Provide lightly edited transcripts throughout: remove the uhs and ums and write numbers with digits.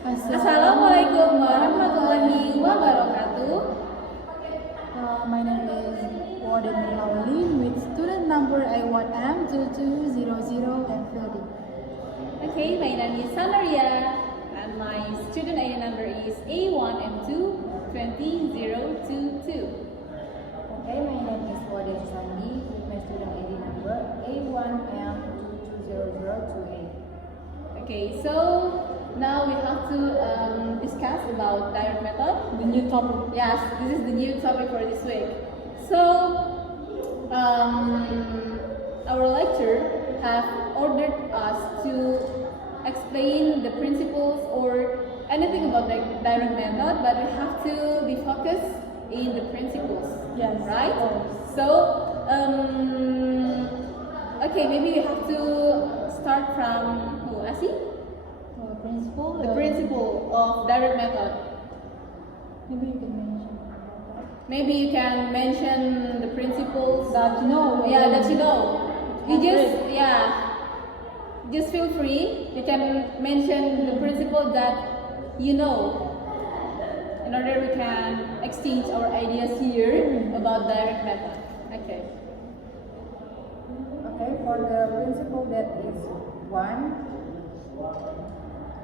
Assalamualaikum warahmatullahi wabarakatuh. My name is Waode Awalin with student number A1M2200 and 30. Okay, my name is Sanaria and my student ID number is A1M2 20022. Okay, my name is Ode Asi Sandi with my student ID number A1M220028. Okay, so now we have to discuss about direct method. The new topic. Yes, this is the new topic for this week. So, our lecturer have ordered us to explain the principles or anything about the direct method, but we have to be focused in the principles. Yes. Right? So, okay, maybe we have to start from who? Asi? Principle. The principle of direct method. Maybe you can mention. Maybe you can mention the principles That you know. Yeah, that you know. You That's just feel free. You can mention the principle that you know. In order we can exchange our ideas here about direct method. Okay. Okay, for the principle that is one,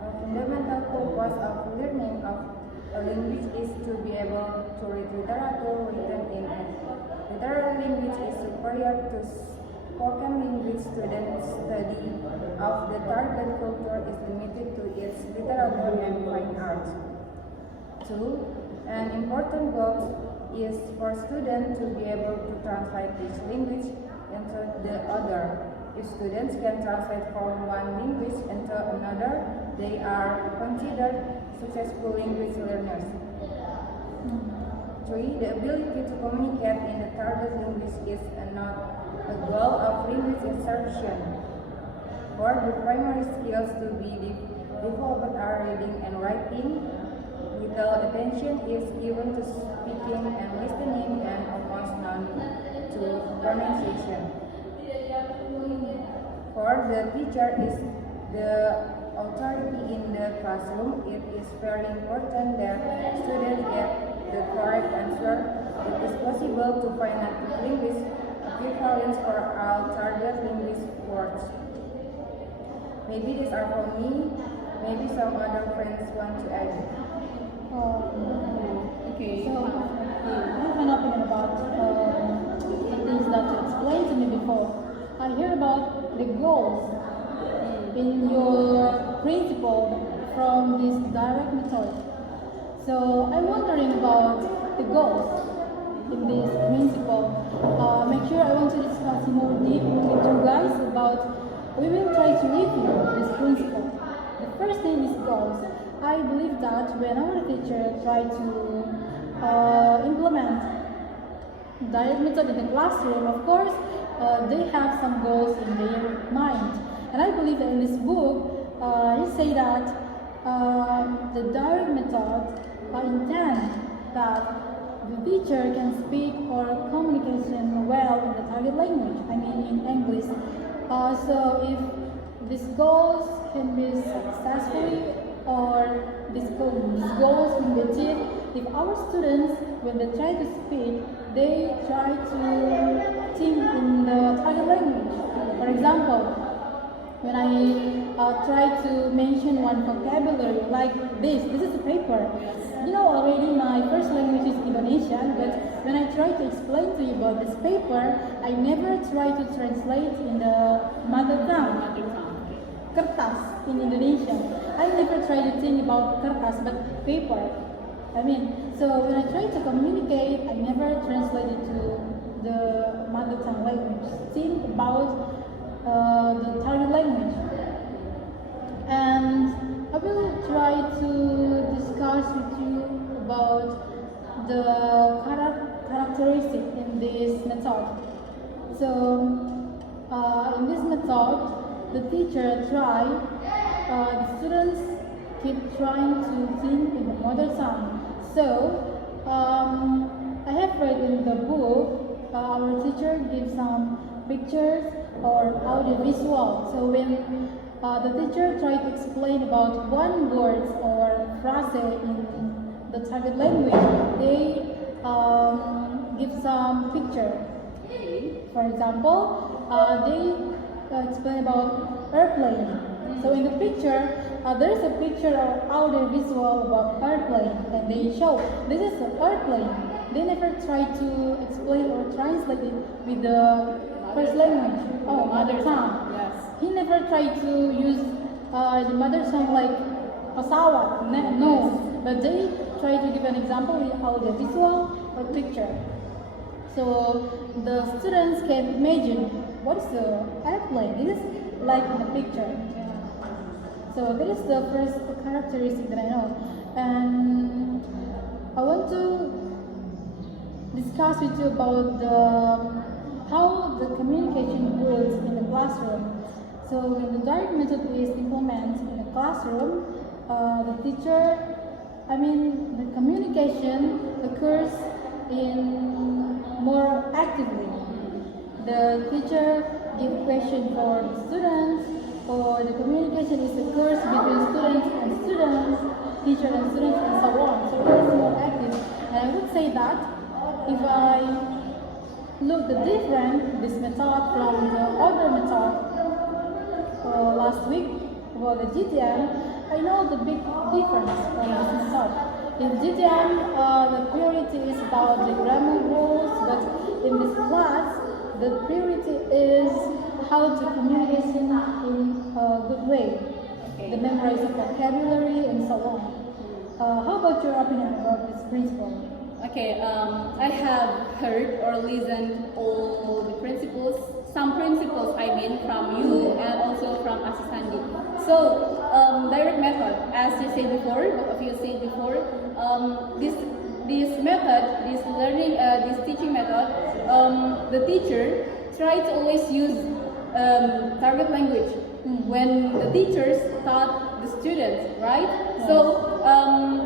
a fundamental purpose of learning of a language is to be able to read literature written in it. Literary language is superior to spoken language. Students' study of the target culture is limited to its literature and fine arts. Two, an important goal is for students to be able to translate each language into the other. If students can translate from one language into another, they are considered successful language learners. Three, the ability to communicate in the target language is not a goal of language insertion. Four, the primary skills to be developed are reading and writing. Little attention is given to speaking and listening and almost none to pronunciation. For the teacher is the authority in the classroom. It is very important that students get the correct answer. It is possible to find a linguist equivalence for all target linguist words. Maybe these are for me. Maybe some other friends want to add. Okay. So, I have an opinion about the things that you explained to me before. I hear about the goals in your principle from this direct method. So, I'm wondering about the goals in this principle. Make sure I want to discuss more deep with you guys about. We will try to review this principle. The first thing is goals. I believe that when our teacher try to implement direct method in the classroom, of course, they have some goals in their mind. And I believe that in this book, he say that the direct method intend that the teacher can speak or communication well in the target language, I mean in English. So if these goals can be successfully or these goals can be achieved if our students, when they try to speak, they try to think in the target language. For example, when I try to mention one vocabulary like this is a paper. You know already my first language is Indonesian, but when I try to explain to you about this paper, I never try to translate in the mother tongue. Kertas in Indonesia. I never try to think about kertas, but paper. I mean, so when I try to communicate, I never translate it to the mother tongue language. Think about the target language. And I will try to discuss with you about the characteristic in this method. So, in this method, the teacher the students keep trying to think in the mother tongue. So, I have read in the book, our teacher gives some pictures or audio visual. So when the teacher tried to explain about one word or phrase in the target language, they give some picture. For example, they explain about airplane. So in the picture, there is a picture of audio visual about airplane, and they show this is an airplane. They never try to explain or translate it with the first language, mother tongue. Yes. He never tried to use the mother tongue like pesawat, no. But they try to give an example with audio visual or picture. So the students can imagine what is the airplane. This is like in the picture. So that is the first characteristic that I know. And I want to discuss with you about how the communication works in the classroom. So when the direct method is implemented in the classroom, the communication occurs in more actively. The teacher gives question for the students, or the communication occurs between students and students, teacher and students, and so on. So it is more active. And I would say that if I look the different this method from the other method last week about the GTM, I know the big difference from this method. In GTM, the priority is about the grammar rules, but in this class, the priority is how to communicate in a good way, the memorizing vocabulary and so on. How about your opinion about this principle? Okay, I have heard or listened all the principles, some principles from you and also from Asi Sandi. So, direct method, as you said before, both of you said before, this method, this learning, this teaching method, the teacher try to always use target language when the teachers taught the students, right? Yes. So,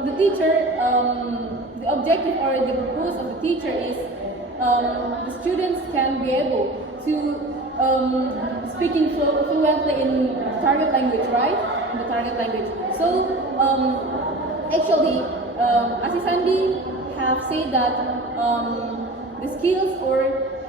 the teacher, the objective or the purpose of the teacher is the students can be able to speaking fluently in target language, right? In the target language. So actually, Asi Sandi have said that the skills or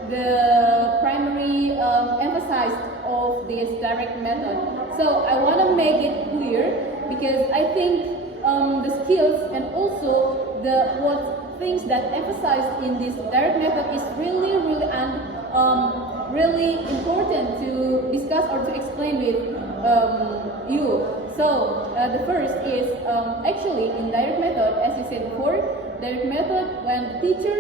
the primary emphasis of this direct method. So I want to make it clear because I think the skills and also the what things that emphasized in this direct method is really important to discuss or to explain with you. So the first is actually in direct method, as you said before, direct method when the teacher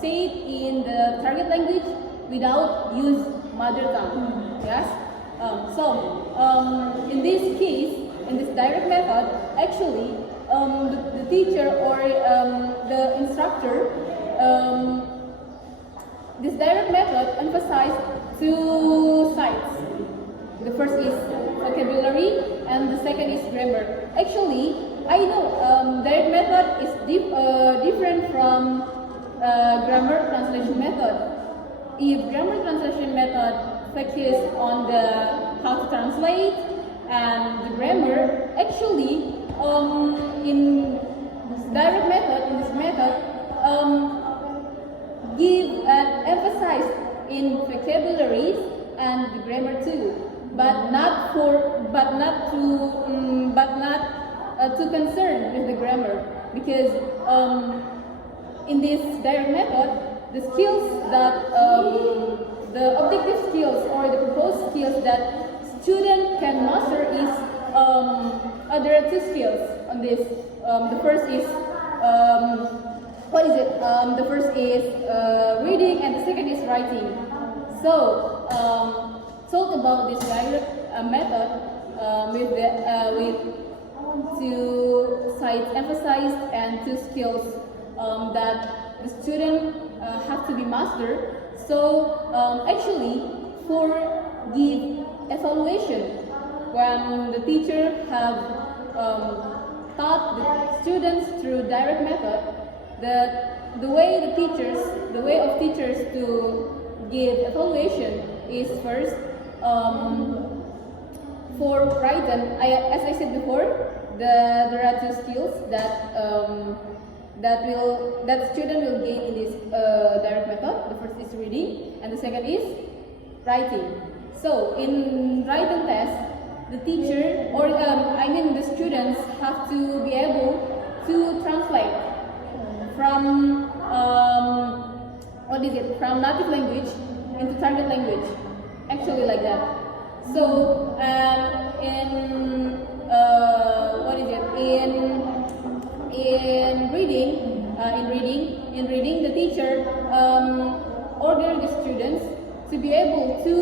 say it in the target language without use mother tongue. Yes. In this case, in this direct method, actually the teacher or the instructor, this direct method emphasizes two sides. The first is vocabulary and the second is grammar. Actually, I know direct method is different from grammar translation method. If grammar translation method focuses on the how to translate and the grammar, actually in this direct method, in this method, give and emphasize in vocabularies and the grammar too, but not too concerned with the grammar, because in this direct method, the skills that the objective skills or the proposed skills that student can master is there are two skills on this. The first is the first is reading and the second is writing. So talk about this direct method with two sides emphasized and two skills that the student have to be mastered. So actually, for the evaluation, when the teacher have taught the students through direct method, the way of teachers to give evaluation is first for written, as I said before, there are two skills that that student will gain in this direct method. The first is reading, and the second is writing. So in writing test, the teacher or the students have to be able to translate from from native language into target language, actually like that. So in in reading, the teacher ordered the students to be able to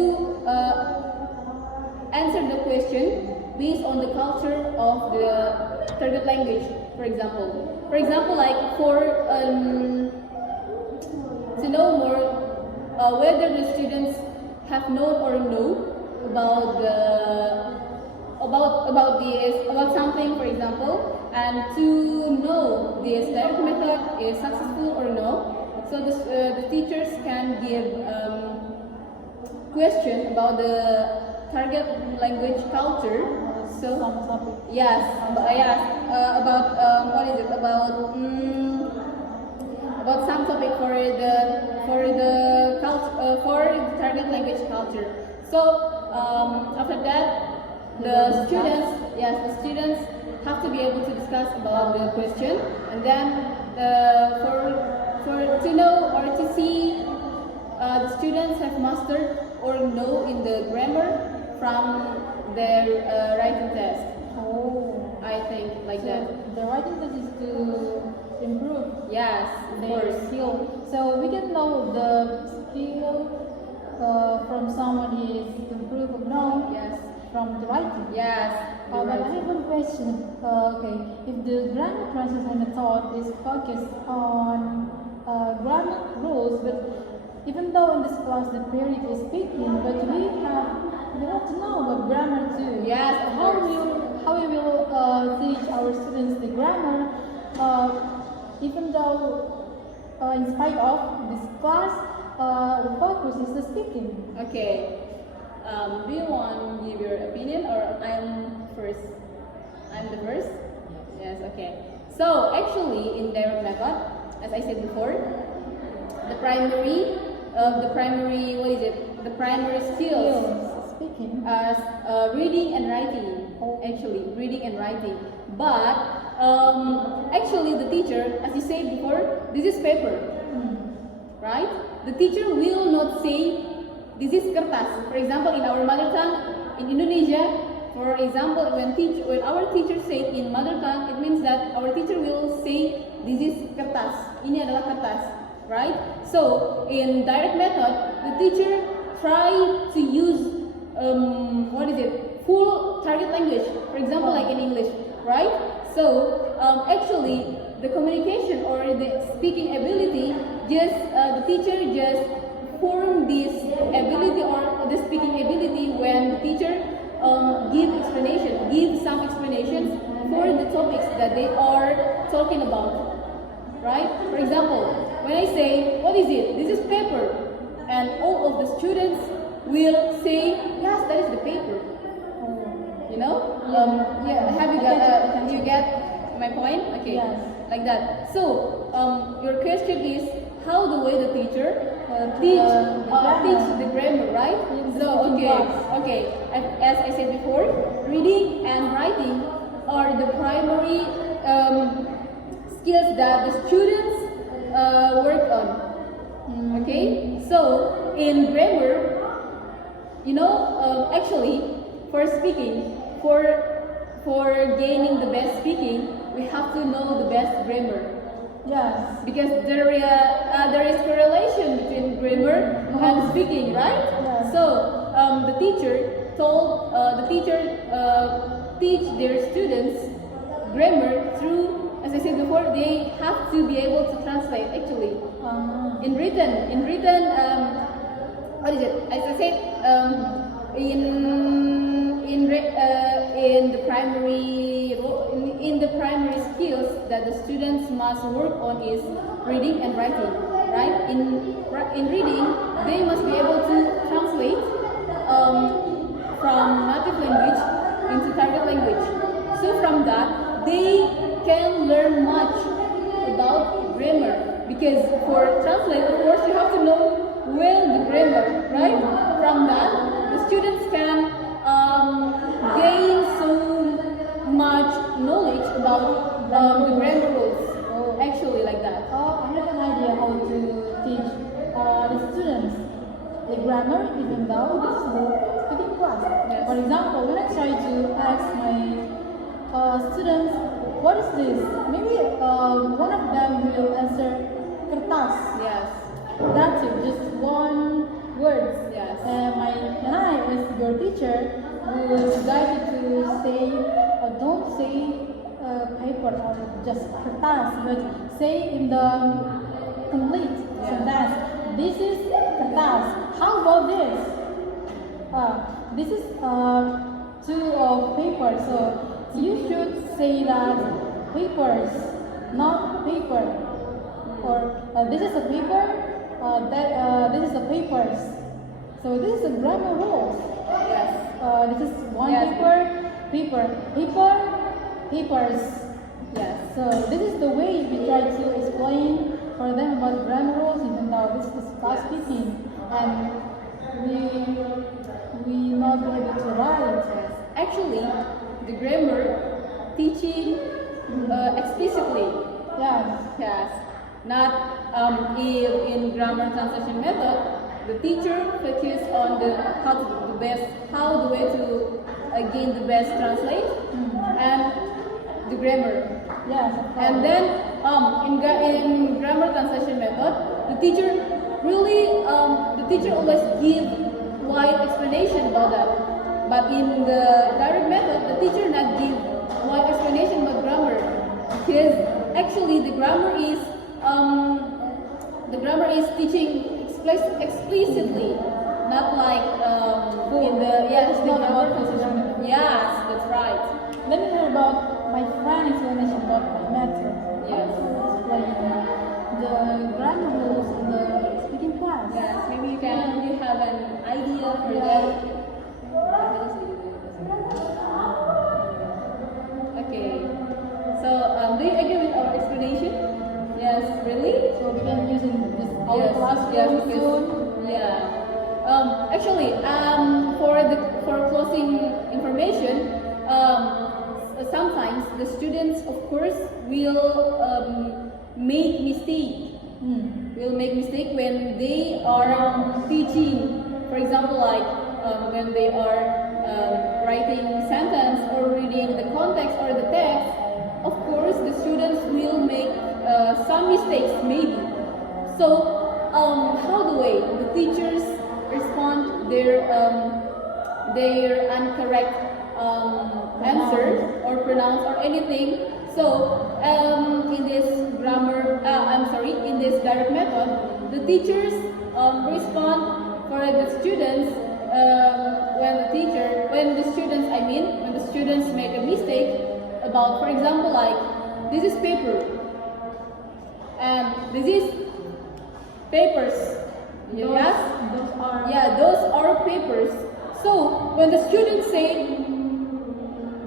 answer the question based on the culture of the target language. For example, like to know more whether the students have known or know about something, for example, and to know this direct method is successful or no. So the teachers can give question about the target language culture. So Some topic. yes, about about some topic for the target language culture. So after that, the students have to be able to discuss about the question, and then for to know or to see the students have mastered or know in the grammar from their writing test. Oh. I think like So that. the writing test is to improve Yes, of their course. skill. So we can know the skill from someone is to improve or no Yes, from the writing. yes. You're But I right. have one question. Okay, if the grammar process and method is focused on grammar rules, but even though in this class the period is speaking, but we have to know about grammar too. Yes, of How course. we will teach our students the grammar, even though in spite of this class, the focus is the speaking. Okay. Do you want to give your opinion, or I'm first? I'm the first? Yes, okay. So actually in direct method, as I said before, the primary the primary skills Speaking. as reading and writing. Actually, reading and writing. But actually the teacher, as you said before, this is paper, right? The teacher will not say this is kertas. For example, in our mother tongue, in Indonesia, for example, when our teacher say in mother tongue, it means that our teacher will say this is kertas. Ini adalah kertas, right? So in direct method, the teacher try to use full target language. For example, like in English, right? So actually, the communication or the speaking ability, the teacher just form this ability or the speaking ability when the teacher give some explanations for the topics that they are talking about, right? For example, when I say, what is it? This is paper, and all of the students will say, yes, that is the paper. You know? You get my point? Okay, Yes. like that. So your question is how the way the teacher teach the grammar, right? Yes, So in class. okay. As I said before, reading and writing are the primary skills that the students work on. Okay. So in grammar, actually, for speaking, for gaining the best speaking, we have to know the best grammar. Yes. Because there is correlation between grammar and speaking, right? Yes. So the teacher teach their students grammar through, as I said before, they have to be able to translate. Actually, in written, what is it? As I said, in the primary skills that the students must work on is reading and writing, right? In reading, they must be able to translate from native language into target language. So from that, they can learn much about grammar, because for translate, of course, you have to know well the grammar, right? From that, the students can gain so much knowledge about the grammar rules. Actually, like that. I have an idea how to teach the students the grammar, even though this is the speaking class. Yes. For example, when I try to ask my students, what is this? Maybe one of them will answer kertas. Yes. That's it, just one word. Yes. And I, as your teacher, will guide you to say, don't say paper or just kertas, but say in the complete sentence. This is kertas. How about this? This is two of paper. So you should say that papers, not paper. Or this is a paper. This is a papers. So this is a grammar rule. Yes. This is one Yes. paper, papers. Yes. So this is the way we try to explain for them about grammar rules, even though this is class speaking, and we not able to write. Yes. Actually, the grammar teaching explicitly. Yeah. Yes. Not if in grammar translation method, the teacher focus on the how the way to gain the best translate and the grammar. Yes. Of course. And then in grammar translation method, the teacher always give wide explanation about that. But in the direct method, the teacher not give wide explanation about grammar, because actually the grammar is teaching explicitly, not like in the grammar translation method. Yes, that's right. Let me hear about my friend explanation about my method. Yes. Like the grammar rules in the speaking class. Yes, maybe you have an idea for that. Okay. So do you agree with our explanation? Yes, really? So we can use in this our Yes, classroom because soon. actually, for closing information, sometimes the students, of course, will make mistake. Will make mistake when they are teaching. For example, like when they are writing sentence or reading the context or the text. Of course, the students will make some mistakes, maybe. So, how the teachers respond their incorrect answer or pronounce or anything? So, in this in this direct method, the teachers respond for the students when the students make a mistake about, for example, like this is paper and this is papers. Yes? Those are papers. So when the students say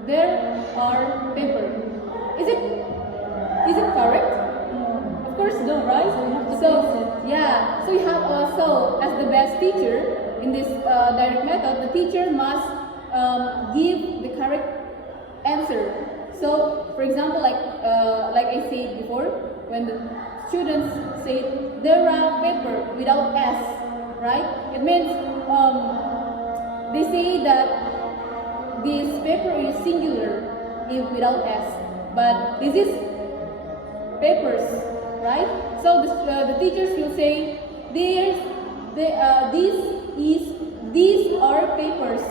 there are paper, is it correct? No. Of course no, right? So you have to So fix it. yeah, so you have also, as the best teacher in this direct method, the teacher must give the correct answer. So, for example, like I said before, when the students say there are paper without s, right? It means they say that this paper is singular if without s, but this is papers, right? So the teachers will say these are papers.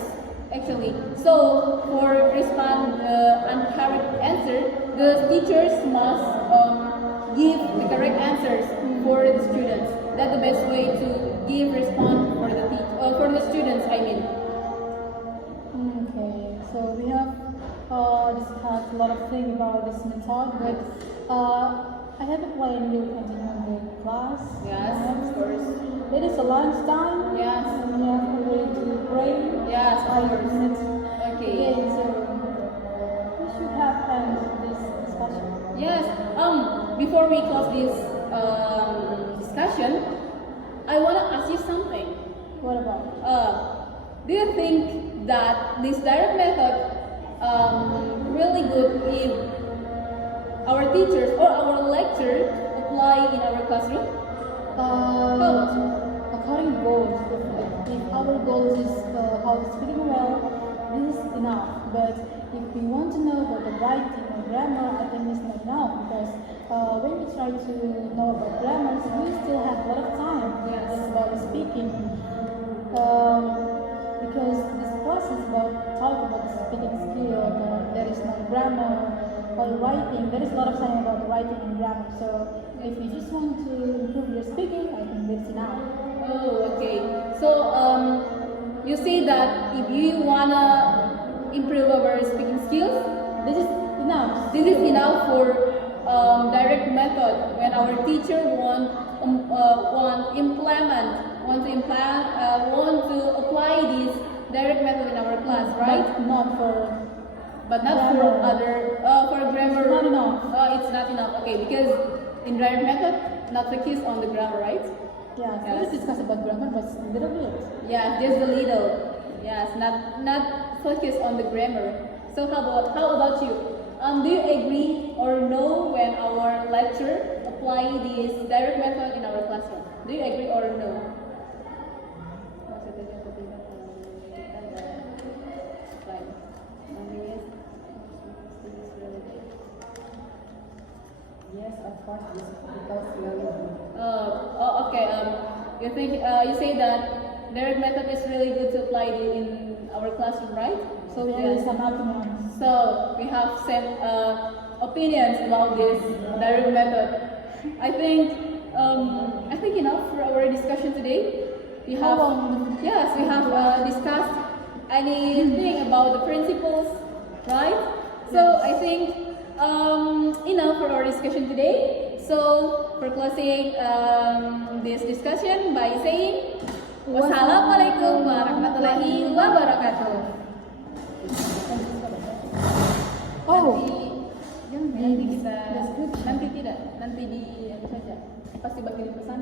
Actually, so for respond incorrect answer, the teachers must give the correct answers for the students. That's the best way to give response for the students. I mean. Okay, so we have discussed a lot of things about this method, but I have a plan to continue the class. Yes, of course. It is a lunch time. Yes. And we have already to pray. Yes, of 5 course. minutes. Okay. So end this discussion. Yes. Before we close this discussion, I wanna ask you something. What about? Do you think that this direct method really good if our teachers or our lecturer apply in our classroom? According to goals, if our goals is how speaking well, this is enough. But if we want to know about the writing or grammar, I think it's not enough because when we try to know about grammar, we still have a lot of time. Yes. Just about speaking. Because this class is about talk about the speaking skill. There is no grammar or writing. There is a lot of saying about writing and grammar. So if you just want to improve your speaking, I think that's enough. Oh, okay. So you say that if you wanna improve our speaking skills, This is enough. this is enough for direct method when our teacher want to apply this direct method in our class, right? But not for But not for grammar. other for grammar. It's not enough. It's not enough. Okay, because in direct method, not focus on the grammar, right? Yeah, Yes. let's discuss about grammar, but a little bit. Yeah, just a little. Yes, not focus on the grammar. So how about you? Do you agree or no when our lecturer apply this direct method in our classroom? Do you agree or no? Yes, of course, this because really good. Okay. You think you say that direct method is really good to apply in our classroom, right? So we have some opinions. So we have same opinions about this direct method. I think enough for our discussion today. We How have long? yes, we have discussed anything about the principles, right? So I think enough for our discussion today. So for closing this discussion by saying wassalamualaikum warahmatullahi wabarakatuh. Oh, Nanti kita description. nanti tidak nanti di apa saja pasti bagi pesan.